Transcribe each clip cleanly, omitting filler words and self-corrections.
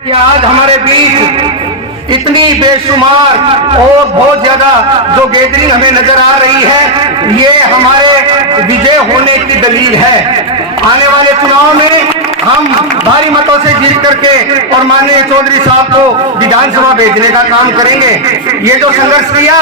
कि आज हमारे बीच इतनी बेशुमार और बहुत ज्यादा जो गैदरिंग हमें नजर आ रही है, ये हमारे विजय होने की दलील है। आने वाले चुनाव में हम भारी मतों से जीत करके और माननीय चौधरी साहब को विधानसभा भेजने का काम करेंगे। ये जो संघर्ष किया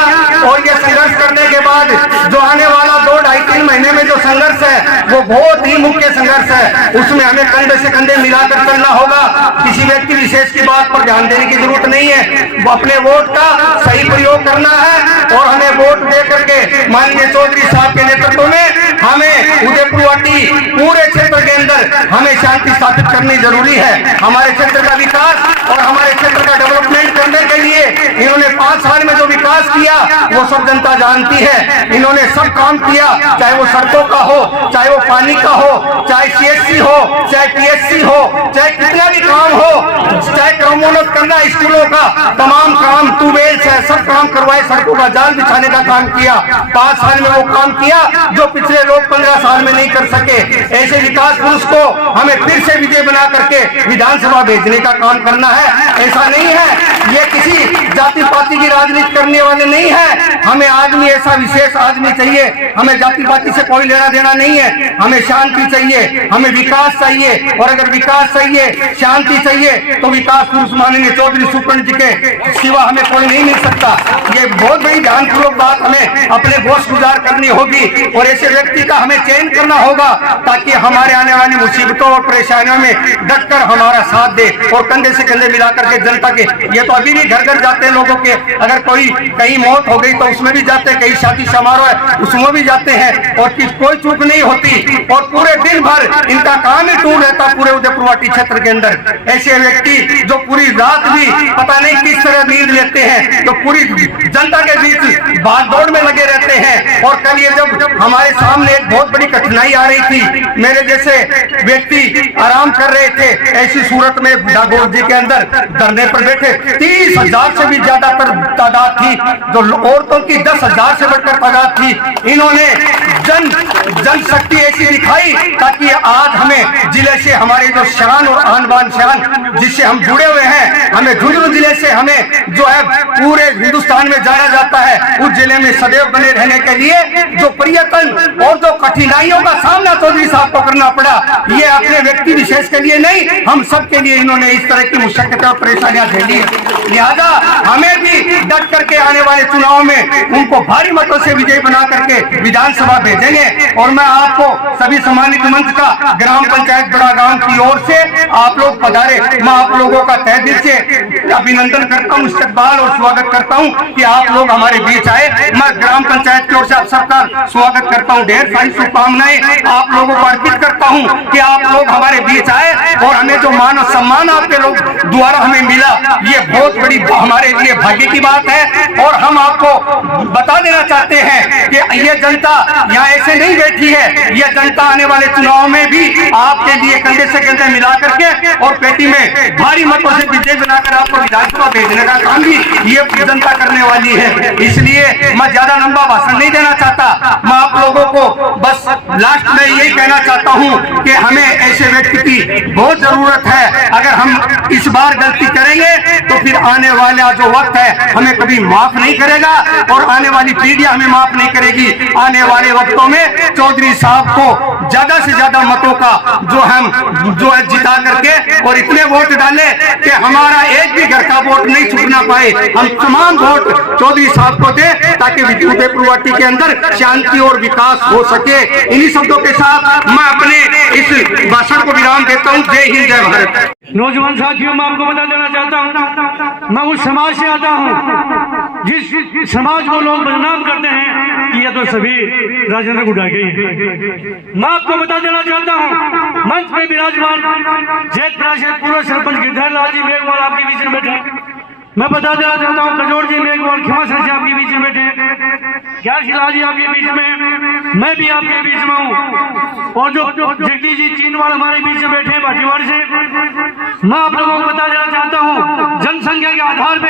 और ये संघर्ष करने के बाद जो आने वाला 2-2.5-3 महीने में जो संघर्ष है वो बहुत ही मुख्य संघर्ष है। उसमें हमें कंधे से कंधे मिलाकर चलना होगा। किसी व्यक्ति विशेष की बात पर ध्यान देने की जरूरत नहीं है। वो अपने वोट का सही प्रयोग करना है और हमें वोट दे करके माननीय चौधरी साहब के नेतृत्व में हमें उदयपुरवाटी पूरे क्षेत्र के अंदर हमें शांति स्थापित करनी जरूरी है। हमारे क्षेत्र का विकास और हमारे क्षेत्र का डेवलपमेंट करने के लिए इन्होंने 5 साल में जो विकास किया वो सब जनता जानती है। इन्होंने सब काम किया, चाहे वो सड़कों का हो, चाहे वो पानी का हो, चाहे CSC हो, चाहे PSC हो, चाहे कितना भी काम हो, चाहे क्रमोन्नत करना स्कूलों का, तमाम काम ट्यूबवेल से सब काम करवाए, सड़कों का जाल बिछाने का काम किया। 5 साल में वो काम किया जो पिछले लोग 15 साल में नहीं कर सके। ऐसे विकास पुरुष को हमें फिर से विजय बना करके विधानसभा भेजने का काम करना है। ऐसा नहीं है ये किसी जाति पाति की राजनीति करने वाले नहीं है। हमें आदमी ऐसा विशेष आदमी चाहिए। हमें जाति पाति से कोई लेना देना नहीं है। हमें शांति चाहिए, हमें विकास चाहिए, और अगर विकास चाहिए, शांति चाहिए तो विकास पुरुष माननीय चौधरी सुप्रण जी के सिवा हमें कोई नहीं मिल सकता। ये बहुत बड़ी ध्यानपूर्वक बात हमें अपने होश गुजार करनी होगी और ऐसे व्यक्ति का हमें चयन करना होगा ताकि हमारे आने वाली मुसीबतों और परेशानियों में डटकर हमारा साथ दे और कंधे से कंधे मिलाकर के जनता के। ये तो अभी भी घर घर जाते हैं लोगों के, अगर कोई कहीं मौत हो गई तो उसमें भी जाते हैं, कहीं शादी समारोह है उसमें भी जाते हैं और कोई चूक नहीं होती और पूरे दिन भर इनका काम ही टूट रहता पूरे उदयपुरवाटी क्षेत्र के अंदर। ऐसे व्यक्ति जो पूरी रात भी पता नहीं किस तरह नींद लेते हैं, तो पूरी जनता के बीच भागदौड़ में लगे रहते हैं। और कल ये जब हमारे सामने एक बहुत बड़ी कठिनाई आ रही थी, मेरे जैसे व्यक्ति आराम कर रहे थे, ऐसी सूरत में डागोर जी के अंदर धरने पर बैठे 30,000 से भी ज्यादा तादाद थी, जो औरतों की 10,000 से बढ़कर तादाद थी। इन्होंने जनशक्ति ऐसी दिखाई ताकि आज हमें जिले से हमारे जो शान और आन बान शान जिससे हम जुड़े हुए हैं, हमें झुंझुनू जिले से हमें जो है पूरे हिंदुस्तान में जाना जाता है, उस जिले में सदैव बने रहने के लिए जो पर्यटन और जो कठिनाइयों का सामना चौधरी साहब को करना पड़ा, ये अपने व्यक्ति विशेष के लिए नहीं, हम सब के लिए इन्होंने इस तरह की मुश्किलें और परेशानियां झेली। लिहाजा हमें भी डट करके आने वाले चुनाव में उनको भारी मतों से विजयी बना करके विधानसभा भेजेंगे। और मैं आपको सभी सम्मानित मंच का ग्राम पंचायत बड़ा गांव की ओर से आप लोग पधारे, मैं आप लोगों का तहे दिल से अभिनंदन करता हूँ, इस्तकबाल और स्वागत करता हूँ कि आप लोग हमारे बीच आए। मैं ग्राम पंचायत की ओर से आप सबका स्वागत करता हूँ, ढेर सारी शुभकामनाएं आप लोगों को अर्पित करता हूँ कि आप लोग हमारे बीच आए और हमें जो मान और सम्मान आपके लोग द्वारा हमें मिला, ये बहुत बड़ी हमारे लिए भाग्य की बात है। और हम आपको बता देना चाहते हैं कि ये जनता यहाँ ऐसे नहीं बैठी है, ये जनता आने वाले चुनाव में भी आपके लिए कंधे से कंधे मिला करके और पेटी में भारी मतों से विजय बनाकर आपको विधानसभा भेजने का काम भी ये जनता करने वाली है। इसलिए मैं ज्यादा लंबा भाषण नहीं देना चाहता, मैं आप लोगों को बस लास्ट में यही कहना चाहता हूँ कि हमें ऐसे व्यक्ति की बहुत जरूरत है। अगर हम इस बार गलती करेंगे तो फिर आने वाला जो वक्त है हमें कभी माफ नहीं करेगा और आने वाली पीढ़ियां हमें माफ नहीं करेगी। आने वाले वक्तों में चौधरी साहब को ज्यादा से ज्यादा मतों का जो है जिता करके और इतने वोट डाले कि हमारा एक भी घर का वोट नहीं छूटना पाए। हम तमाम वोट चौधरी साहब को दे ताकि उदयपुरवाटी के अंदर शांति और विकास हो सके। इन्हीं शब्दों के साथ मैं अपने इस भाषण को विराम देता हूँ। जय हिंद, जय भारत। नौजवान साथियों, मैं आपको बता देना चाहता हूँ, मैं उस समाज से आता हूँ जिस समाज को लोग बदनाम करते हैं कि ये तो सभी राजेंद्र गुडा के ही। मैं आपको बता देना चाहता हूँ, मंच में विराजमान जयपुरा से पूर्व सरपंच गिरधर लाल जी मेघवाल आपके बीच में बैठे। मैं बता देना चाहता हूँ कजोड़ जी मेघवाल खिमासर से आपके बीच में बैठे, ज्ञान शिला जी आपके बीच में, मैं भी आपके बीच में हूँ, और जो जगदीश जी चीनवाल हमारे बीच में बैठे हैं भाटीवाड़ से। मैं आप लोगों को बता देना चाहता हूँ, जनसंख्या के आधार पे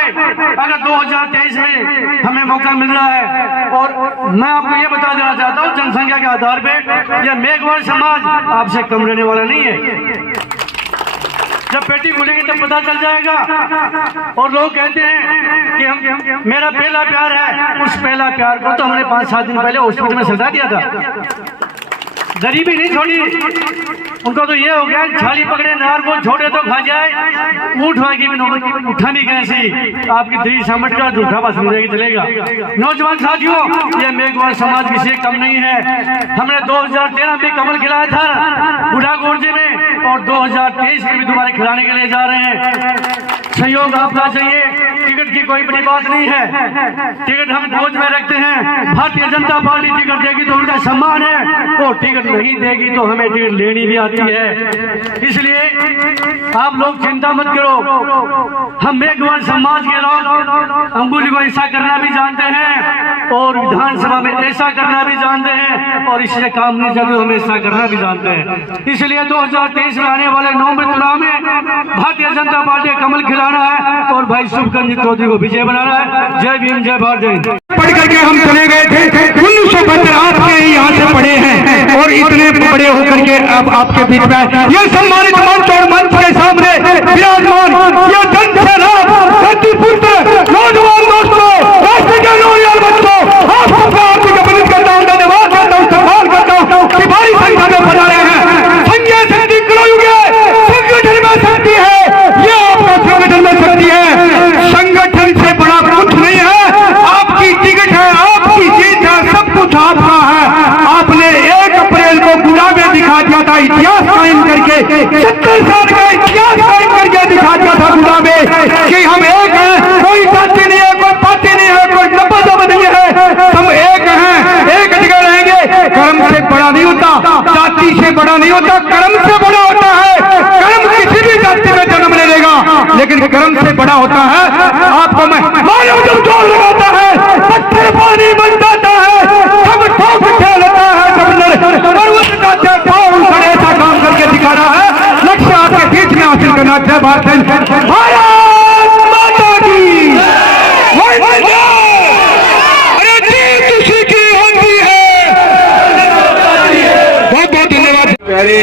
अगर 2023 में हमें मौका मिल रहा है, और मैं आपको ये बता देना चाहता हूँ जनसंख्या के आधार पे यह मेघवाल समाज आपसे कम रहने वाला नहीं है। जब पेटी खुलेगी तब पता चल जाएगा। और लोग कहते हैं कि हम मेरा पहला प्यार है, उस पहला प्यार को तो हमने 5-7 दिन पहले हॉस्पिटल में सजा दिया था। गरीबी नहीं छोड़ी, उनको तो ये हो गया छाली पकड़े नार को छोड़े तो खा जाए, ऊँट वागी भी नौबत उठा नहीं कैसी आपकी दही सामट का झूठा बस मुझे चलेगा। नौजवान साथियों, ये मेघवाल समाज किसी कम नहीं है। हमने 2013 में कमल खिलाया था बुढ़ा गोरजे में, और 2023 में भी दोबारा खिलाने के लिए जा रहे हैं। सहयोग आपका चाहिए, टिकट की कोई बड़ी बात नहीं है। टिकट हम गोद में रखते हैं। भारतीय जनता पार्टी टिकट देगी तो उनका सम्मान है, और टिकट नहीं देगी तो हमें टिकट लेनी भी आती है। इसलिए आप लोग चिंता मत करो, हम मेघवाल समाज के लोग अंगुली को ऐसा करना भी जानते हैं, और विधानसभा में ऐसा करना भी जानते हैं, और इससे काम नहीं चले तो हम ऐसा करना भी जानते हैं। इसलिए 2023 में आने वाले नवंबर चुनाव में भारतीय जनता पार्टी कमल खिलाना है, और भाई शुभकरण चौधरी को विजय बनाना है। जय भीम, जय भारत। पढ़ करके हम चले गए थे 1972 आपके यहाँ से पढ़े हैं, और इतने बड़े होकर के अब आपके बीच में ये सम्मानित मंच और मंच के सामने विराजमान ये जन सेना नौजवान दोस्तों, राष्ट्र के नौजवान बच्चों, आप सबका हार्दिक अभिनंदन करता हूँ, धन्यवाद करता हूँ, सम्मान करता हूँ कि भारी संख्या में पढ़ा रहे हैं। संजय शक्ति कलयुग संगठन में शक्ति है, ये आपका संगठन में शक्ति है। संगठन से बड़ा कुछ नहीं है, आपकी टिकट है, आपकी जीत है, सब कुछ आपका है। आपने 1 अप्रैल को गुना में दिखा दिया था, इतिहास कायम करके 70 साल का इतिहास कायम करके दिखा दिया था गुना में कि हम एक हैं, कोई जाति नहीं है, कोई पार्टी नहीं है, कोई नब्बे नहीं है, हम एक हैं, एक जगह रहेंगे। कर्म से बड़ा नहीं होता, जाति से बड़ा नहीं होता, कर्म से बड़ा होता है। कर्म किसी भी जाति में जन्म ले लेगा, लेकिन कर्म से बड़ा होता है। आपको मैं मानव जब जोर लगाता है, पत्थर पानी बन जाता है, सब ठोक खेलता है, सब पर्वत का पाँव खड़े ऐसा काम करके दिखाना है। लक्ष्य आपके बीच में हासिल करना। जय भारत, भारत माता की। अरे जीत उसी की होती है। बहुत बहुत धन्यवाद। प्यारे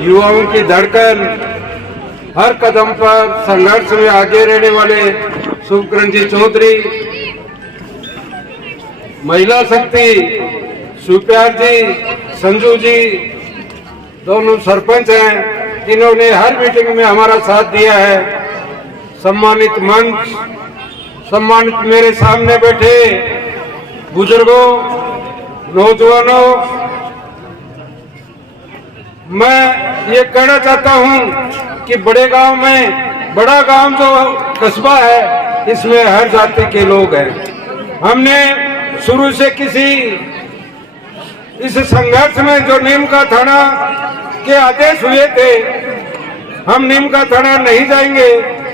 युवाओं की धड़कन, हर कदम पर संघर्ष में आगे रहने वाले शुभकरण जी चौधरी, महिला शक्ति सुप्यार जी, संजू जी, दोनों सरपंच हैं, इन्होंने हर मीटिंग में हमारा साथ दिया है। सम्मानित मंच, सम्मानित मेरे सामने बैठे बुजुर्गों, नौजवानों, मैं ये कहना चाहता हूं कि बड़े गांव में, बड़ा गांव जो कस्बा है, इसमें हर जाति के लोग हैं। हमने शुरू से किसी इस संघर्ष में जो नीम का थाना के आदेश हुए थे, हम नीम का थाना नहीं जाएंगे।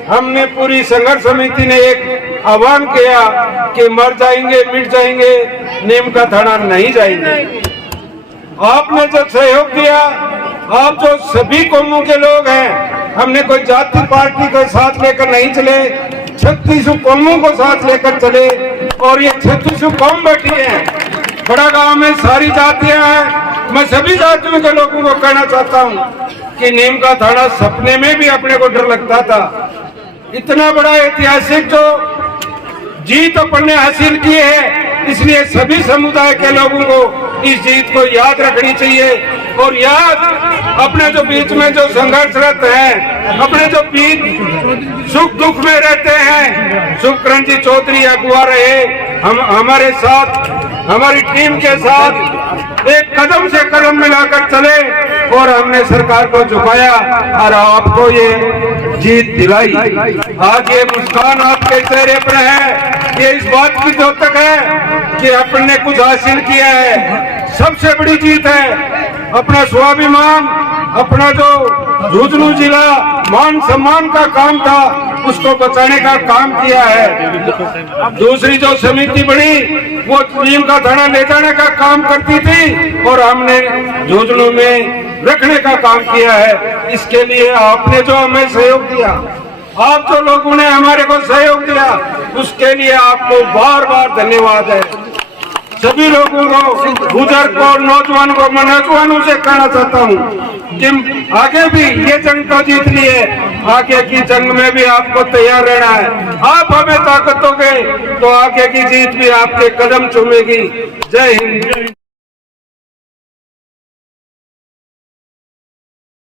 हमने पूरी संघर्ष समिति ने एक आह्वान किया कि मर जाएंगे, मिट जाएंगे, नीम का थाना नहीं जाएंगे। आपने जो सहयोग दिया, आप जो सभी कौमों के लोग हैं, हमने कोई जाति पार्टी को साथ लेकर नहीं चले, 36 कौमों को साथ लेकर चले, और ये 36 कौम बैठी है। बड़ा गांव में सारी जातियां हैं। मैं सभी जातियों के लोगों को कहना चाहता हूं कि नीम का थाना सपने में भी अपने को डर लगता था। इतना बड़ा ऐतिहासिक जो जीत अपन ने हासिल की है, इसलिए सभी समुदाय के लोगों को इस जीत को याद रखनी चाहिए। और याद अपने जो बीच में जो संघर्षरत हैं, अपने जो बीच सुख दुख में रहते हैं, शुभकरण जी चौधरी अगुवा रहे, हम हमारे साथ, हमारी टीम के साथ एक कदम से कदम मिलाकर चले, और हमने सरकार को झुकाया और आपको ये जीत दिलाई। आज ये मुस्कान आपके चेहरे पर है, ये इस बात की द्योतक है कि अपन ने कुछ हासिल किया है। सबसे बड़ी जीत है अपना स्वाभिमान, अपना जो झुंझुनू जिला मान सम्मान का काम था, उसको बचाने का काम किया है। दूसरी जो समिति बनी, वो नीम का थाना ले जाने का काम करती थी, और हमने झुंझुनू में रखने का काम किया है। इसके लिए आपने जो हमें सहयोग दिया, आप जो लोगों ने हमारे को सहयोग दिया, उसके लिए आपको बार बार धन्यवाद है। सभी लोगों को, बुजुर्ग को, नौजवान को, मैं नौजवानों से कहना चाहता हूँ कि आगे भी ये जंग तो जीत ली है, आगे की जंग में भी आपको तैयार रहना है। आप हमें ताकत दोगे तो आगे की जीत भी आपके कदम चूमेगी। जय हिंद।